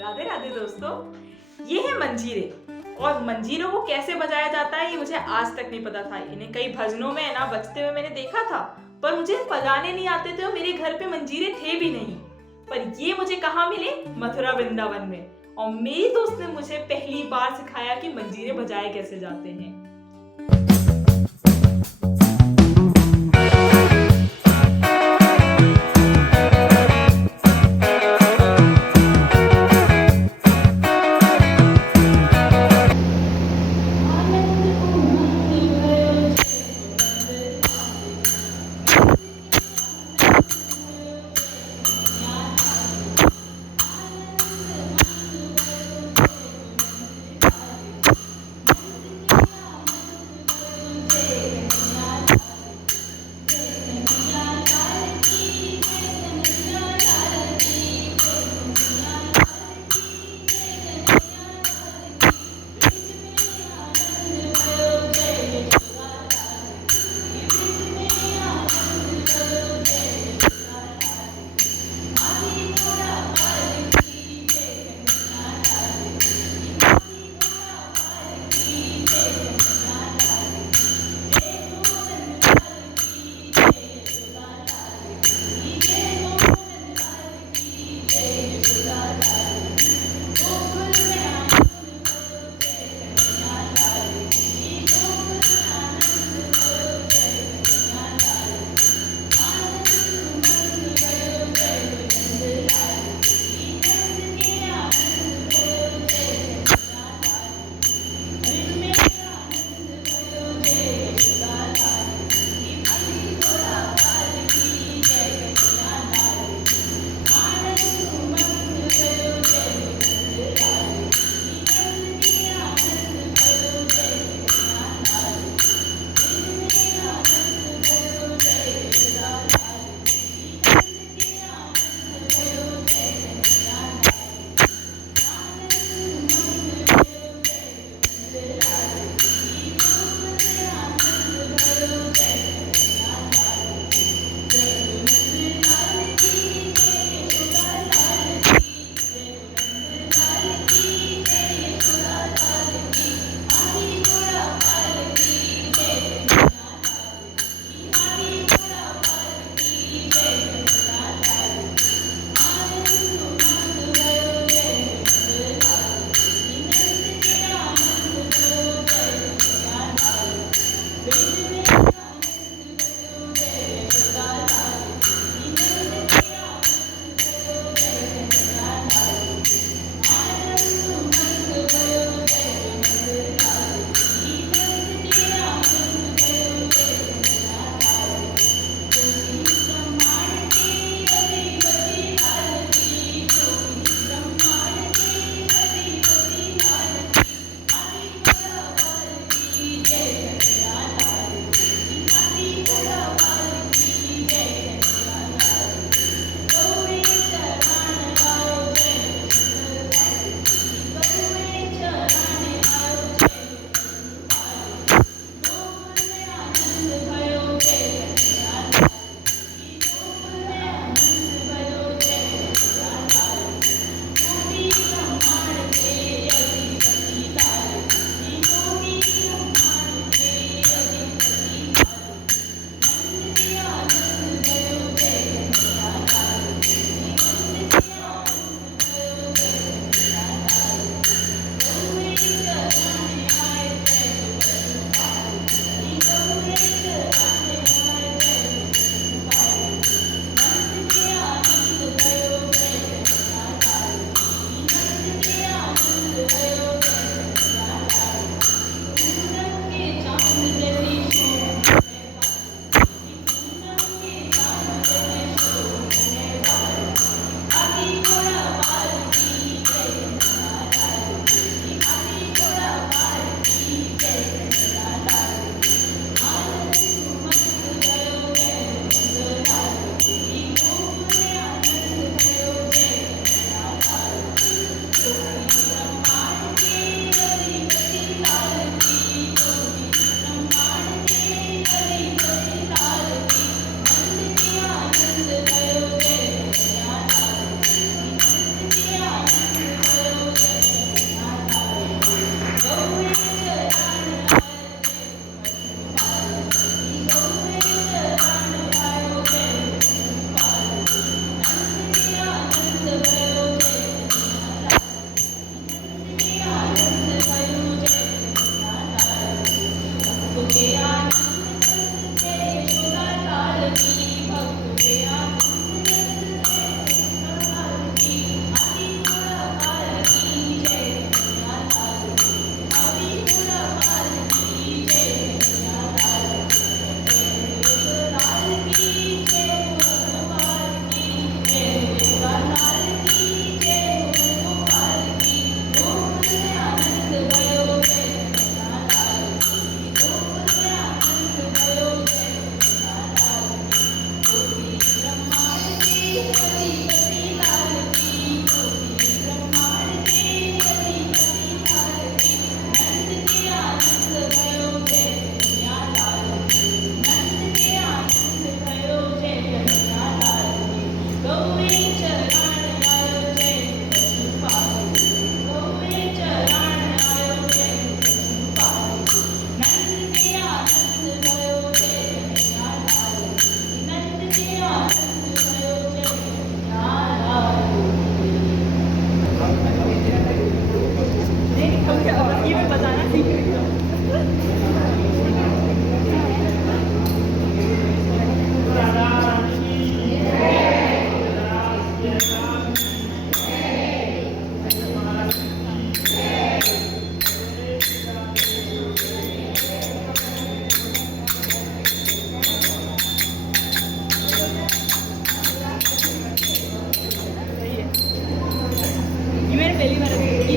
राधे राधे दोस्तों, ये है मंजीरे। और मंजीरों को कैसे बजाया जाता है ये मुझे आज तक नहीं पता था। इन्हें कई भजनों में ना बजते हुए मैंने देखा था, पर मुझे बजाने नहीं आते थे और मेरे घर पे मंजीरे थे भी नहीं। पर ये मुझे कहाँ मिले? मथुरा वृंदावन में। और मेरी दोस्त ने मुझे पहली बार सिखाया कि मंजीरे बजाए कैसे जाते हैं।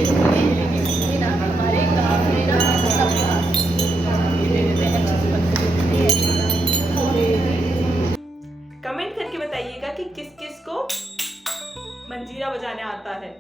ये ना हमारे गाँव में ना सबके पास मैं अच्छे से बनती है। कमेंट करके बताइएगा कि किस किस को मंजीरा बजाने आता है।